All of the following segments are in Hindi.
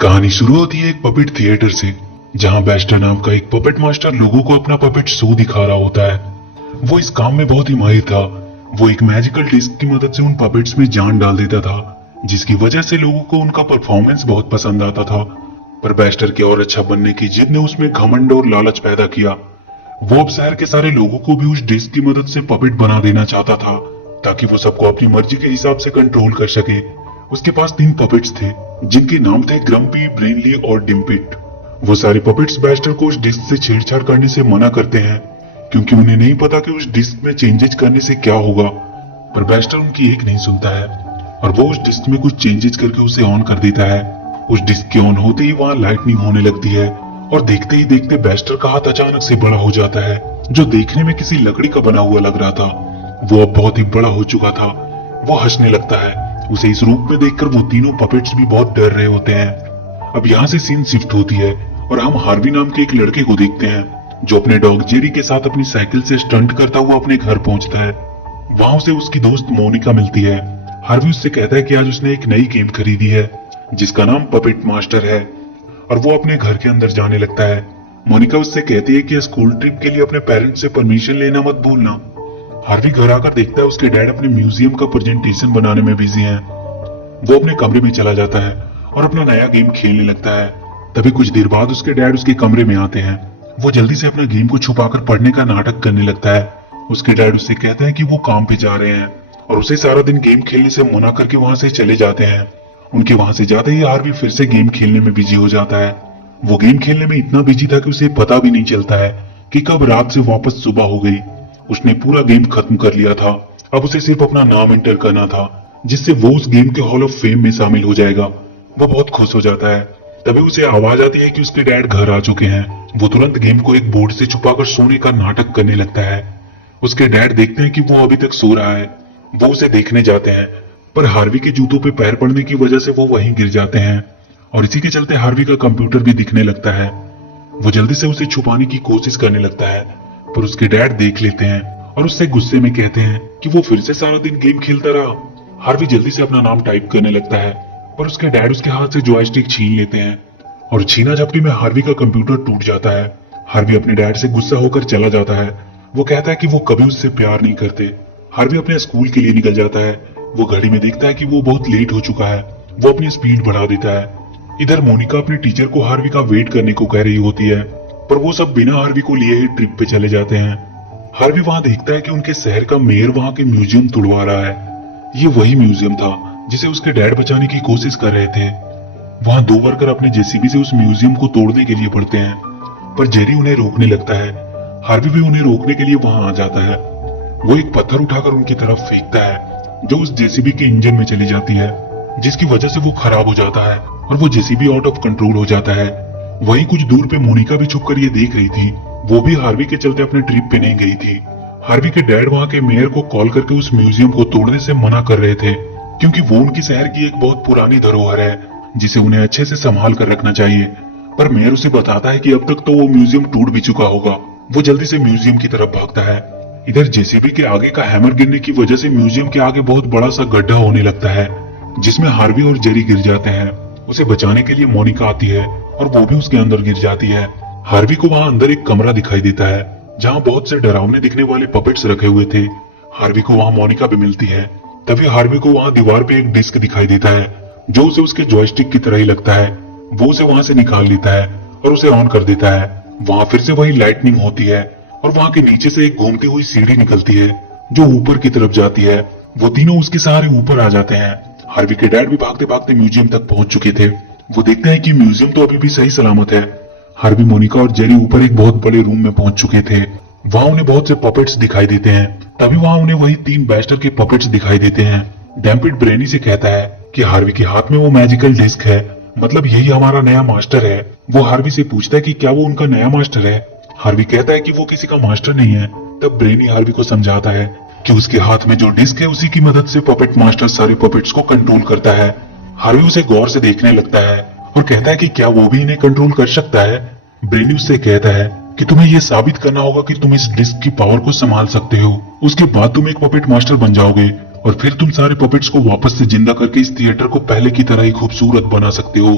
कहानी शुरू होती है एक पपेट थिएटर से, जहां बेस्टर नाम का एक पपेट मास्टर लोगों को अपना पपेट शो दिखा रहा होता है। वो इस काम में बहुत ही माहिर था। वो एक मैजिकल डिस्क की मदद से उन पपेट्स में जान डाल देता था, जिसकी वजह से लोगों को उनका परफॉर्मेंस बहुत पसंद आता था। पर बेस्टर के और अच्छा बनने की जिद ने उसमें घमंड और लालच पैदा किया। वो अब शहर के सारे लोगों को भी उस डिस्क की मदद से पपेट बना देना चाहता था, ताकि वो सबको अपनी मर्जी के हिसाब से कंट्रोल कर सके। उसके पास 3 पपेट्स थे, जिनके नाम थे ग्रम्पी, ब्रेनली और डिम्पिट। वो सारे पपेट्स बेस्टर को उस डिस्क से छेड़छाड़ करने से मना करते हैं, क्योंकि उन्हें नहीं पता कि उस डिस्क में चेंजेस करने से क्या होगा। पर बेस्टर उनकी एक नहीं सुनता है और वो उस डिस्क में कुछ चेंजेस करके उसे ऑन कर देता है। उस डिस्क के ऑन होते ही वहां लाइटनिंग होने लगती है और देखते ही देखते बेस्टर का हाथ अचानक से बड़ा हो जाता है, जो देखने में किसी लकड़ी का बना हुआ लग रहा था। वो अब बहुत ही बड़ा हो चुका था। वो हंसने लगता है। उसे इस रूप में देखकर वो तीनों पपेट्स भी बहुत डर रहे होते हैं। अब यहाँ से सीन शिफ्ट होती है और हम हार्वी नाम के एक लड़के को देखते हैं, जो अपने डॉग जेरी के साथ अपनी साइकिल से स्टंट करता हुआ अपने घर पहुंचता है। वहां उसे उसकी दोस्त मोनिका मिलती है। हार्वी उससे कहता है कि आज उसने एक नई गेम खरीदी है, जिसका नाम पपेट मास्टर है, और वो अपने घर के अंदर जाने लगता है। मोनिका उससे कहती है कि स्कूल ट्रिप के लिए अपने पेरेंट्स से परमिशन लेना मत भूलना। हार्वी घर आकर देखता है उसके डैड अपने म्यूजियम का प्रेजेंटेशन बनाने में बिजी हैं। वो अपने कमरे में चला जाता है और अपना नया गेम खेलने लगता है। तभी कुछ देर बाद उसके डैड उसके कमरे में आते हैं। वो जल्दी से अपना गेम को छुपाकर पढ़ने का नाटक करने लगता है। उसके डैड उससे कहते हैं कि वो काम पे जा रहे हैं और उसे सारा दिन गेम खेलने से मना करके वहां से चले जाते हैं। उनके वहां से जाते ही हार्वी फिर से गेम खेलने में बिजी हो जाता है। वो गेम खेलने में इतना बिजी था कि उसे पता भी नहीं चलता है कि कब रात से वापस सुबह हो गई। उसने पूरा गेम खत्म कर लिया था। अब उसे सिर्फ अपना नाम एंटर करना था, जिससे वो उस गेम के हॉल ऑफ फेम में शामिल हो जाएगा। वो बहुत खुश हो जाता है। तभी उसे आवाज आती है कि उसके डैड घर आ चुके हैं। वो तुरंत गेम को एक बोर्ड से छुपाकर सोने का नाटक करने लगता है। उसके डैड देखते हैं कि वो अभी तक सो रहा है। वो उसे देखने जाते हैं, पर हार्वी के जूतों पे पैर पड़ने की वजह से वो वहीं गिर जाते हैं और इसी के चलते हार्वी का कंप्यूटर भी दिखने लगता है। वो जल्दी से उसे छुपाने की कोशिश करने लगता है, पर उसके डैड देख लेते हैं और उससे गुस्से में कहते हैं कि वो फिर से सारा दिन गेम खेलता रहा। हार्वी जल्दी से अपना नाम टाइप करने लगता है, पर उसके डैड उसके हाथ से जॉयस्टिक छीन लेते हैं और छीना झपटी में हार्वी का कंप्यूटर टूट जाता है। हार्वी अपने डैड से गुस्सा होकर चला जाता है। वो कहता है कि वो कभी उससे प्यार नहीं करते। हार्वी अपने स्कूल के लिए निकल जाता है। वो घड़ी में देखता है कि वो बहुत लेट हो चुका है। वो अपनी स्पीड बढ़ा देता है। इधर मोनिका अपने टीचर को हार्वी का वेट करने को कह रही होती है, पर वो सब बिना हार्वी को लिए ही ट्रिप पे चले जाते हैं। हार्वी वहां देखता है कि उनके शहर का मेयर वहां के म्यूजियम तोड़वा रहा है। ये वही म्यूजियम था जिसे उसके डैड बचाने की कोशिश कर रहे थे। वहां 2 वर्कर अपने जेसीबी से उस म्यूजियम को तोड़ने के लिए बढ़ते हैं, पर जेरी उन्हें रोकने लगता है। हार्वी भी उन्हें रोकने के लिए वहां आ जाता है। वो एक पत्थर उठाकर उनकी तरफ फेंकता है, जो उस जेसीबी के इंजन में चली जाती है, जिसकी वजह से वो खराब हो जाता है और वो जेसीबी आउट ऑफ कंट्रोल हो जाता है। वहीं कुछ दूर पे मोनिका भी छुपकर ये देख रही थी। वो भी हार्वी के चलते अपने ट्रिप पे नहीं गई थी। हार्वी के डैड वहां के मेयर को कॉल करके उस म्यूजियम को तोड़ने से मना कर रहे थे, क्योंकि वो उनकी शहर की एक बहुत पुरानी धरोहर है, जिसे उन्हें अच्छे से संभाल कर रखना चाहिए। पर मेयर उसे बताता है कि अब तक तो वो म्यूजियम टूट भी चुका होगा। वो जल्दी से म्यूजियम की तरफ भागता है। इधर जेसीबी के आगे का हैमर गिरने की वजह से म्यूजियम के आगे बहुत बड़ा सा गड्ढा होने लगता है, जिसमें हार्वी और जेरी गिर जाते हैं। उसे बचाने के लिए मोनिका आती है और वो भी उसके अंदर गिर जाती है। हार्वी को वहां अंदर एक कमरा दिखाई देता है, जहां बहुत से डरावने दिखने वाले पपेट्स रखे हुए थे। हार्वी को वहां मोनिका भी मिलती है। तभी हार्वी को वहां दीवार पे एक डिस्क दिखाई देता है, जो उसे उसके जॉयस्टिक की तरह ही लगता है। वो उसे वहां से निकाल लेता है और उसे ऑन कर देता है। वहां फिर से वही लाइटनिंग होती है और वहां के नीचे से एक घूमती हुई सीढ़ी निकलती है, जो ऊपर की तरफ जाती है। वो तीनों उसके सहारे ऊपर आ जाते हैं। हार्वी के डैड भी भागते भागते म्यूजियम तक पहुंच चुके थे। वो देखते हैं कि म्यूजियम तो अभी भी सही सलामत है। हार्वी, मोनिका और जेरी ऊपर एक बहुत बड़े रूम में पहुंच चुके थे। वहां उन्हें बहुत से पपेट्स दिखाई देते हैं। तभी वहां उन्हें वही 3 बेस्टर के पपेट्स दिखाई देते हैं। डैम्पिट ब्रेनी से कहता है कि हार्वी के हाथ में वो मैजिकल डिस्क है, मतलब यही हमारा नया मास्टर है। वो हार्वी से पूछता है कि क्या वो उनका नया मास्टर है। हार्वी कहता है कि वो किसी का मास्टर नहीं है। तब ब्रेनी हार्वी को समझाता है कि उसके हाथ में जो डिस्क है उसी की मदद से पपेट मास्टर सारे पपेट्स को कंट्रोल करता है। हार्वी उसे गौर से देखने लगता है और कहता है कि क्या वो भी इन्हें कंट्रोल कर सकता है। ब्रेनी उससे कहता है कि तुम्हें यह साबित करना होगा कि तुम इस डिस्क की पावर को संभाल सकते हो। उसके बाद तुम एक पपेट मास्टर बन जाओगे और फिर तुम सारे पपेट्स को वापस से जिंदा करके इस थिएटर को पहले की तरह ही खूबसूरत बना सकते हो।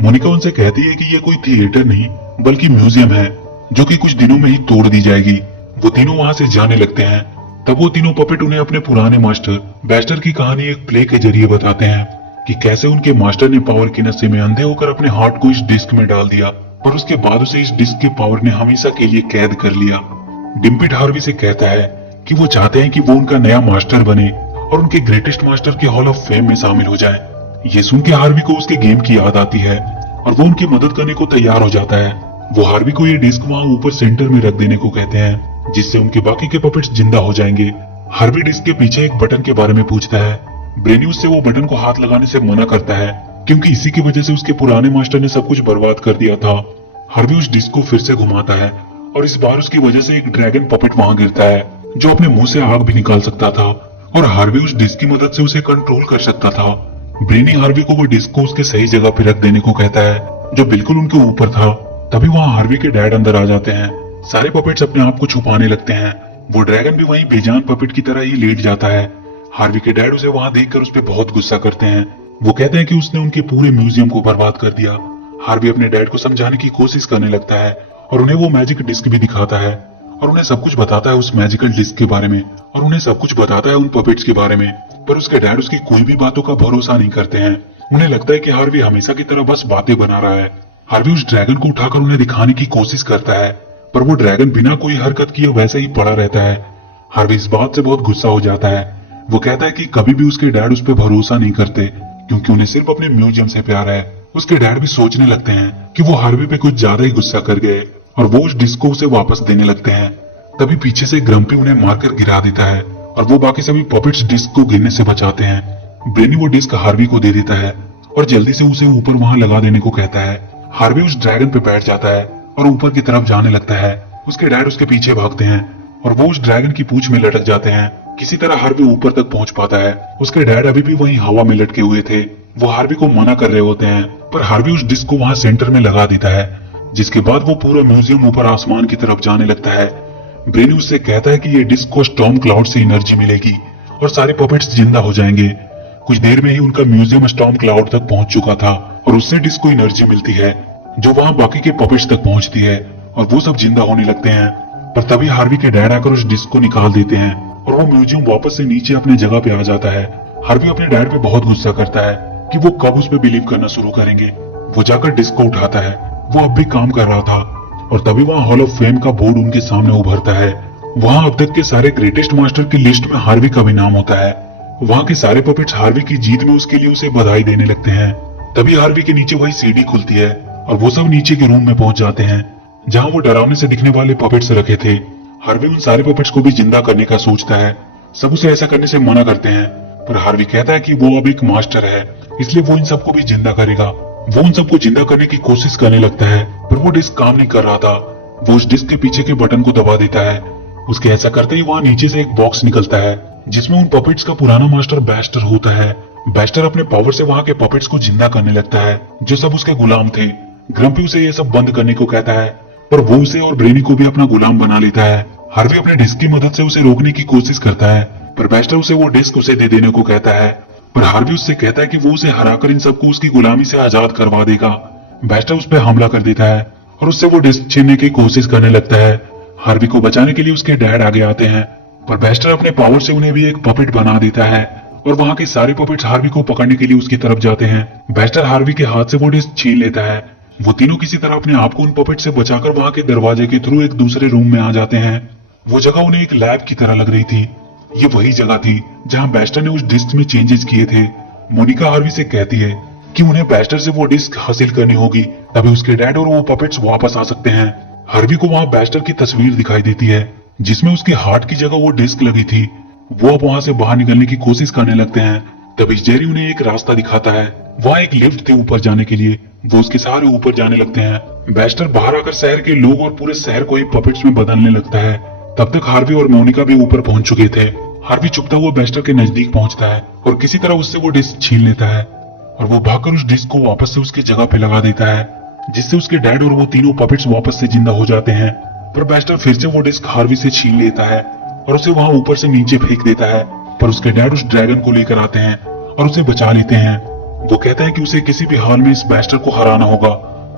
मोनिका उनसे कहती है कि ये कोई थिएटर नहीं बल्कि म्यूजियम है जो कि कुछ दिनों में ही तोड़ दी जाएगी। वो तीनों वहां से जाने लगते हैं। तब वो तीनों पपेट उन्हें अपने पुराने मास्टर बेस्टर की कहानी एक प्ले के जरिए बताते हैं कि कैसे उनके मास्टर ने पावर के नशे में अंधे होकर अपने हार्ट को इस डिस्क में डाल दिया, पर उसके बाद उसे इस डिस्क के पावर ने हमेशा के लिए कैद कर लिया। डिम्पिट हार्वी से कहता है कि वो चाहते हैं कि वो उनका नया मास्टर बने और उनके ग्रेटेस्ट मास्टर के हॉल ऑफ फेम में शामिल हो जाए। ये सुन के हार्वी को उसके गेम की याद आती है और वो उनकी मदद करने को तैयार हो जाता है। वो हार्वी को ये डिस्क वहाँ ऊपर सेंटर में रख देने को कहते हैं, जिससे उनके बाकी के पपेट्स जिंदा हो जाएंगे। हार्वी डिस्क के पीछे एक बटन के बारे में पूछता है। ब्रेनी उससे वो बटन को हाथ लगाने से मना करता है क्योंकि इसी की वजह से उसके पुराने मास्टर ने सब कुछ बर्बाद कर दिया था। हार्वी उस डिस्क को फिर से घुमाता है और इस बार उसकी वजह से एक ड्रैगन पपेट वहां गिरता है जो अपने मुंह से आग भी निकाल सकता था और हार्वी उस डिस्क की मदद से उसे कंट्रोल कर सकता था। ब्रेनी हार्वी को वो डिस्क को उसके सही जगह पे रख देने को कहता है जो बिल्कुल उनके ऊपर था। तभी वहां हार्वी के डैड अंदर आ जाते हैं। सारे पपेट्स अपने आप को छुपाने लगते हैं। वो ड्रैगन भी वहीं बेजान पपेट की तरह ही लेट जाता है। हार्वी के डैड उसे वहां देखकर उस पर बहुत गुस्सा करते हैं। वो कहते हैं कि उसने उनके पूरे म्यूजियम को बर्बाद कर दिया। हार्वी अपने डैड को समझाने की कोशिश करने लगता है और उन्हें वो मैजिक डिस्क भी दिखाता है और उन्हें सब कुछ बताता है उस मैजिकल डिस्क के बारे में और उन्हें सब कुछ बताता है उन पपेट्स के बारे में। पर उसके डैड उसकी कोई भी बातों का भरोसा नहीं करते हैं। उन्हें लगता है कि हार्वी हमेशा की तरह बस बातें बना रहा है। हार्वी उस ड्रैगन को उठाकर उन्हें दिखाने की कोशिश करता है पर वो ड्रैगन बिना कोई हरकत किए वैसे ही पड़ा रहता है। हार्वी इस बात से बहुत गुस्सा हो जाता है। वो कहता है कि कभी भी उसके डैड उस पर भरोसा नहीं करते क्योंकि उन्हें सिर्फ अपने म्यूजियम से प्यार है। उसके डैड भी सोचने लगते हैं कि वो हार्वी पे कुछ ज्यादा ही गुस्सा कर गए और वो उस डिस्क को उसे वापस देने लगते हैं। तभी पीछे से ग्रम्पी उन्हें मारकर गिरा देता है और वो बाकी सभी पपेट्स डिस्क को गिरने से बचाते हैं। ब्रेनी वो डिस्क हार्वी को दे देता है और जल्दी से उसे ऊपर वहां लगा देने को कहता है। हार्वी उस ड्रैगन पे बैठ जाता है और ऊपर की तरफ जाने लगता है। उसके डैड उसके पीछे भागते हैं और वो उस ड्रैगन की पूंछ में लटक जाते हैं। किसी तरह हार्वी ऊपर तक पहुंच पाता है। उसके डैड अभी भी वहीं हवा में लटके हुए थे। वो हार्वी को मना कर रहे होते हैं पर हार्वी उस डिस्क को वहां सेंटर में लगा देता है, जिसके बाद वो पूरा म्यूजियम ऊपर आसमान की तरफ जाने लगता है। ब्रेनी उससे कहता है कि ये डिस्क को स्टॉर्म क्लाउड से एनर्जी मिलेगी और सारे पपेट्स जिंदा हो जाएंगे। कुछ देर में ही उनका म्यूजियम स्टॉर्म क्लाउड तक पहुंच चुका था और उससे डिस्क को एनर्जी मिलती है जो वहां बाकी के पपेट्स तक पहुंचती है और वो सब जिंदा होने लगते हैं। पर तभी हार्वी के डैड आकर उस डिस्क को निकाल देते हैं और वो म्यूजियम वापस से नीचे अपने जगह पे आ जाता है। हार्वी अपने डैड पे बहुत गुस्सा करता है कि वो कब उस पे बिलीव करना शुरू करेंगे। वो जाकर डिस्क को उठाता है। वो अब भी काम कर रहा था और तभी वहाँ हॉल ऑफ फेम का बोर्ड उनके सामने उभरता है। वहाँ अब तक के सारे ग्रेटेस्ट मास्टर की लिस्ट में हार्वी का भी नाम होता है। वहाँ के सारे पपेट्स हार्वी की जीत में उसके लिए उसे बधाई देने लगते हैं। तभी हार्वी के नीचे वही सीढ़ी खुलती है और वो सब नीचे के रूम में पहुंच जाते हैं जहाँ वो डरावने से दिखने वाले पपेट्स रखे थे। हार्वी उन सारे पपेट्स को भी जिंदा करने का सोचता है। सब उसे ऐसा करने से मना करते हैं पर हार्वी कहता है कि वो अब एक मास्टर है, इसलिए वो इन सबको भी जिंदा करेगा। वो उन सबको जिंदा करने की कोशिश करने लगता है पर वो डिस्क काम नहीं कर रहा था। वो उस डिस्क के पीछे के बटन को दबा देता है। उसके ऐसा करते ही वहाँ नीचे से एक बॉक्स निकलता है जिसमें उन पपेट्स का पुराना मास्टर बेस्टर होता है। बेस्टर अपने पावर से वहाँ के पपेट्स को जिंदा करने लगता है जो सब उसके गुलाम थे। ग्रम्पी उसे ये सब बंद करने को कहता है पर वो उसे और ब्रेनी को भी अपना गुलाम बना लेता है। हार्वी अपने डिस्क की मदद से उसे रोकने की कोशिश करता है पर बेस्टर उसे वो डिस्क उसे दे देने को कहता है। पर हार्वी उससे कहता है कि वो उसे हराकर इन सबको उसकी गुलामी से आजाद करवा देगा। बेस्टर उस पर हमला कर देता है और उससे वो डिस्क छीनने की कोशिश करने लगता है। हार्वी को बचाने के लिए उसके डैड आगे आते हैं पर बेस्टर अपने पावर से उन्हें भी एक पपेट बना देता है और वहाँ के सारे पपेट्स हार्वी को पकड़ने के लिए उसकी तरफ जाते हैं। बेस्टर हार्वी के हाथ से वो डिस्क छीन लेता है। वो तीनों किसी तरह अपने आप को उन पपेट से बचाकर वहाँ के दरवाजे के थ्रू एक दूसरे रूम में आ जाते हैं। वो जगह उन्हें एक लैब की तरह लग रही थी। ये वही जगह थी जहाँ बेस्टर ने उस डिस्क में चेंजेस किए थे। मोनिका हार्वी से कहती है कि उन्हें बेस्टर से वो डिस्क हासिल करनी होगी, तभी उसके डैड और वो पपेट्स वापस आ सकते हैं। हार्वी को वहाँ बेस्टर की तस्वीर दिखाई देती है जिसमें उसके हार्ट की जगह वो डिस्क लगी थी। वो अब वहाँ से बाहर निकलने की कोशिश करने लगते हैं। तभी जेरी उन्हें एक रास्ता दिखाता है। वहाँ एक लिफ्ट थी ऊपर जाने के लिए। वो उसके सहारे ऊपर जाने लगते हैं। बेस्टर बाहर आकर शहर के लोग और पूरे शहर को ही पपेट्स में बदलने लगता है। तब तक हार्वी और मोनिका भी ऊपर पहुंच चुके थे। हार्वी चुपता हुआ बेस्टर के नजदीक पहुंचता है और किसी तरह उससे वो डिस्क छीन लेता है और वो भागकर उस डिस्क को वापस से उसकी जगह पे लगा देता है, जिससे उसके डैड और वो तीनों पपेट्स वापस से जिंदा हो जाते हैं। पर बेस्टर फिर से वो डिस्क हार्वी से छीन लेता है और उसे वहां ऊपर से नीचे फेंक देता है। पर उसके डैड उस ड्रैगन को लेकर आते हैं और उसे बचा लेते हैं। वो कहता है कि उसे किसी भी हाल में इस बैस्टर को हराना होगा,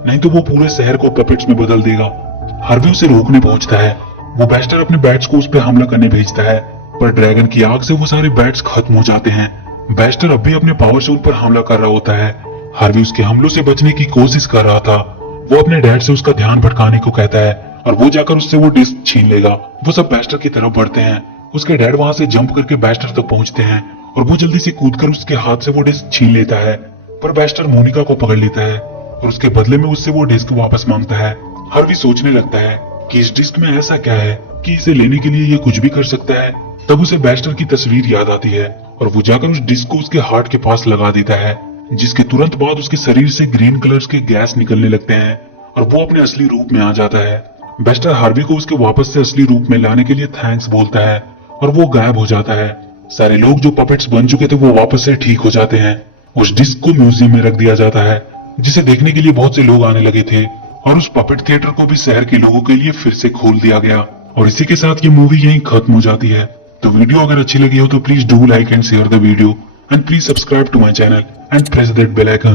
नहीं तो वो पूरे शहर को पपेट्स में बदल देगा। हार्वी उसे रोकने पहुंचता है। वो बैस्टर अपने बैट्स को उस पर हमला करने भेजता है, पर ड्रैगन की आग से वो सारे बैट्स खत्म हो जाते हैं। बैस्टर अब भी अपने पावर से उन पर हमला कर रहा होता है। हार्वी उसके हमलों से बचने की कोशिश कर रहा था। वो अपने डैड से उसका ध्यान भटकाने को कहता है और वो जाकर उससे वो डिस्क छीन लेगा। वो सब बैस्टर की तरफ बढ़ते हैं। उसके डैड वहां से जंप करके बैस्टर तक पहुंचते हैं और वो जल्दी से कूदकर उसके हाथ से वो डिस्क छीन लेता है, पर बैस्टर मोनिका को पकड़ लेता है और उसके बदले में उससे वो डिस्क वापस मांगता है। हार्वी सोचने लगता है कि इस डिस्क में ऐसा क्या है कि इसे लेने के लिए ये कुछ भी कर सकता है। तब उसे बैस्टर की तस्वीर याद आती है और वो जाकर उस डिस्क को उसके हार्ट के पास लगा देता है, जिसके तुरंत बाद उसके शरीर से ग्रीन कलर्स के गैस निकलने लगते हैं और वो अपने असली रूप में आ जाता है। बैस्टर हार्वी को उसके वापस से असली रूप में लाने के लिए थैंक्स बोलता है और वो गायब हो जाता है। सारे लोग जो पपेट्स बन चुके थे वो वापस से ठीक हो जाते हैं। उस डिस्क को म्यूजियम में रख दिया जाता है, जिसे देखने के लिए बहुत से लोग आने लगे थे और उस पपेट थिएटर को भी शहर के लोगों के लिए फिर से खोल दिया गया। और इसी के साथ ये मूवी यहीं खत्म हो जाती है। तो वीडियो अगर अच्छी लगी हो तो please do like and share the video and please subscribe to my channel and press that bell icon.